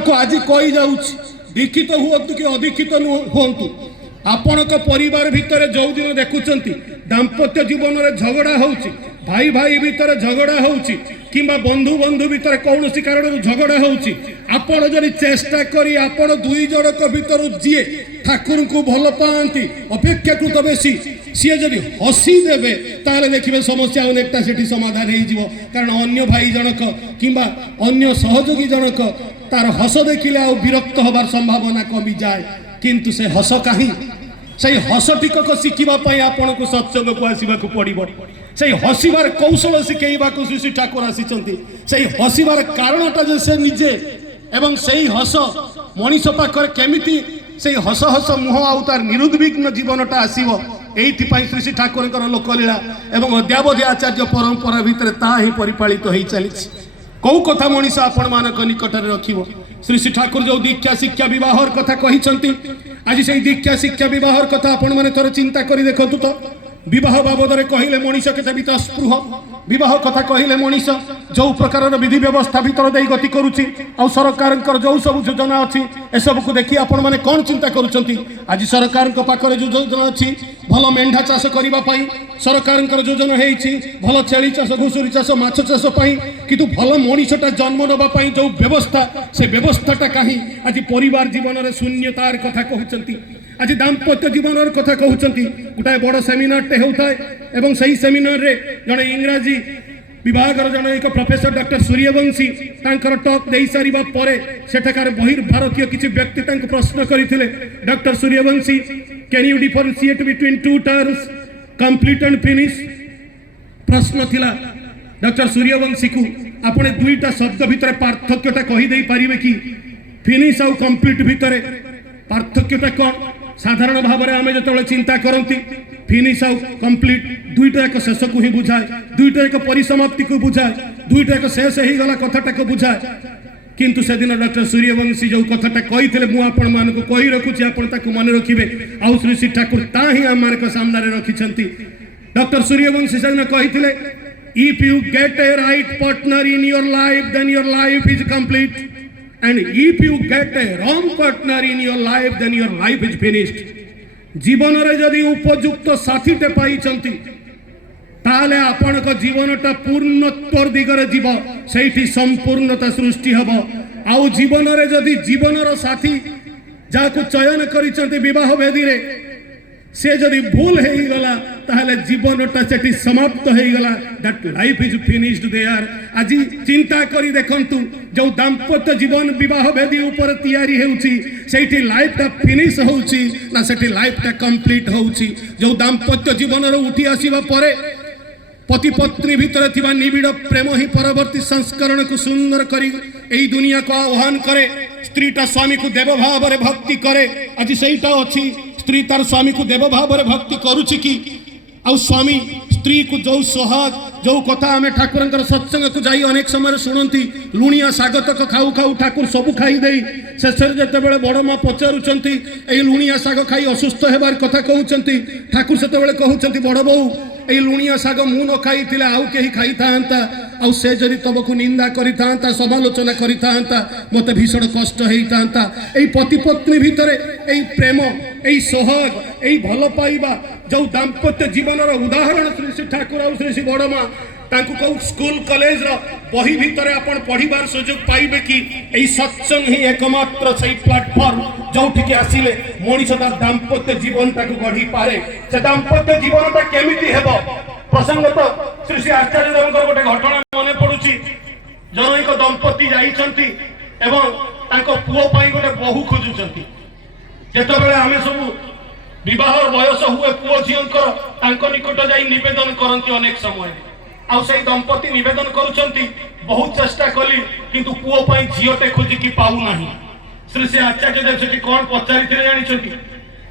को आज कही जाऊँ दीक्षित हूँ कि अदीक्षित हूँ आपण परिवार भितर जो दिन देखुंट दाम्पत्य जीवन में झगड़ा हो भाई भाई भितर झगड़ा हो बंधु बंधु भितर कौन कारण झगड़ा होपण जदि चेष्टा करी आपण दुई जनक भितर जी ठाकुर को भल पाती अपेक्षाकृत बेसी सी जदि हसी देवे ताले देखिए समस्या अनेकटा से समाधान हो कारण अन्य भाई जनक किंबा अन्य सहयोगी जनक तार हस देखिले आ विरक्त हबार संभावना कमी जाए किंतु से हस कहीं से हस टिकक शिखा आपण को सत्संग को आसवाक पड़ो से हसबार कौशल शिखेबा श्री श्री ठाकुर आसी हसबार कारणटा जे से निजे एवं से हस मनीष पाखे केमिति से हस हस मुह आउ तार निरुद्विग्न जीवनटा आसव एइथिपाई श्री श्री ठाकुर लोकलीला एवं अद्यावधि आचार्य परंपरा भितर ताही परिपालित हो चली कौ कथा मनीष आपण मानक निकट रखिबो श्री श्री ठाकुर जो दीक्षा शिक्षा विवाह कथा कही आज से दीक्षा शिक्षा विवाह कथा आपण माने थोड़े चिंता करी देखु तो विवाह बाबद कहले मनीष के स्पृह विवाह कथा कहले मनीष जो प्रकार विधि व्यवस्था भीतर दे गति करुच्ची आ सरकार जो सब योजना अच्छी एसबू को देखिए आपण मैंने कौन चिंता करुँच आज सरकार पाखे जो योजना अच्छी भल मेढ़ा चाष करने सरकार योजना है भल छेली चाष घुषुरी चाष माछ चाष किंतु भल मनीषटा जन्म नापी जो व्यवस्था से व्यवस्थाटा कहीं आज परिवार जीवन में शून्यतार कथा कहते आज दाम्पत्य जीवन कथा कहते गोटाए बड़ सेमिनारटे होता है एवं सही सेमिनार रे जड़े इंग्राजी विभाग जड़े एक प्रोफेसर डॉक्टर सूर्यवंशी टॉक दे सारिबा परे सेठाकार बहिर्भारतीय किसी व्यक्ति प्रश्न करते doctor Suryavanshi can you differentiate between two terms complete and finish प्रश्न थिला डॉक्टर सूर्यवंशी को आपने दुईटा शब्द भितर पार्थक्यटा कहीदे पारे कि फिनिश आउ कंप्लीट भितर पार्थक्यटा कौन साधारण भाव में आम जो चिंता करती फिनिश आउ कंप्लीट दुईटा एक शेष को ही बुझाए दुईटा एक परिसमाप्ति को बुझाए दुईटा एक शेष हो गला कथाटा को बुझाए किंतु से दिन डॉक्टर सूर्यवंशी जो कथाटा कही मुझे कही रखुची आप मन रखिए आउ श्री श्री ठाकुर ताही आम सामने रखिंट डॉक्टर सूर्यवंशी से दिन कही if you get a right partner in your life then your life is complete and if you get a wrong partner in your life then your life is finished जीवन रे जदि उपयुक्त साथी टे पाई चंती ताले आपण को जीवनटा पूर्णत्व दिगरे जीव सेठी संपूर्णता सृष्टि हबो आउ जीवन रे जदि जीवनर साथी जाको चयन करी चंती विवाह वेदी रे से जदि भूल हो गला ताहले जीवनटा सेठी समाप्त हो गला that life is finished there आज चिंता करी देखंतु जो दाम्पत्य जीवन विवाह वेदी ऊपर तैयारी होउची सेठी लाइफटा फिनिश होउची ना सेठी लाइफटा कंप्लीट होउची जो दाम्पत्य जीवन रो उठी आसीबा परे पति पत्नी भितर थिबा निबिड़ प्रेम ही परवर्ती संस्करण को सुंदर करी एई दुनिया को आह्वान करे स्त्रीटा स्वामी को देव भाव रे भक्ति करे आज सेईटा अछि स्त्री तार स्वामी को देव भाव में भक्ति करुच्ची कि आ स्वामी स्त्री को जो सोहाग जो कथा आम ठाकुर सत्संग को जाई अनेक समय शुणती लुणिया शाग तक खाऊ खाऊ ठाकुर सबू खाईदे शेष जो बड़ माँ पचारुंट यही लुणिया शाग खाई असुस्थ होबार कथा कहते ठाकुर से कहते बड़ बहु यही लुणिया शाग मु न खाई आउ कहीं खाई था से जदि तमको निंदा करिता समालोचना करिता मत भीषण कष्ट होता यही पति पत्नी भितर यही प्रेम यही सोहाग यही भल पाइबा जो दाम्पत्य जीवन उदाहरण श्री श्री ठाकुर और श्री श्री बड़मा कौ स्कूल कॉलेज बही भितर आपण पढ़िबार सुजोग पाइबे कि एई सत्संग ही एकमात्र सही प्लेटफॉर्म जोठिके आसिले मनीष तार दाम्पत्य जीवनटा को गढ़ी पारे से दाम्पत्य जीवनटा केमिति हेबो प्रसंगत श्री श्री आचार्य देवकर गोटे घटना मने पड़ुची जन एक दंपति जाइछंती एवं तांको पुओ पाई गोटे बहु खोजुछंती जेतबेले आमे सब विवाह बयस हुए पुओ झीओंकर तांको निकट जाई निवेदन करंती अनेक समय आउ से दंपति निवेदन करुछंती बहुत चेष्टा कली किंतु पुओ पाई झीओटे खोजिकी पाऊ नाही श्री श्री आचार्य देव सेठी कोन पचारिथिले जानिछंती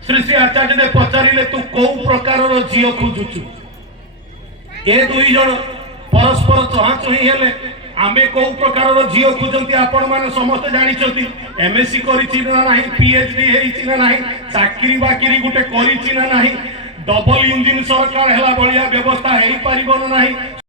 श्री श्री आचार्य देव पचारिले तू को प्रकारर झीओ खोजुछु ए दुई जण परस्पर चाहचुही हेले आमे को प्रकारर झीओ खोजंती आपण माने समस्त जानिछंती एमएससी करिछि ना नाही पीएचडी हेइछि ना नाही चाकरी बाकरी गुटे करिछि ना नाही डबल इंजिन सरकार हेला बलिया व्यवस्था हेई परिबन नाही।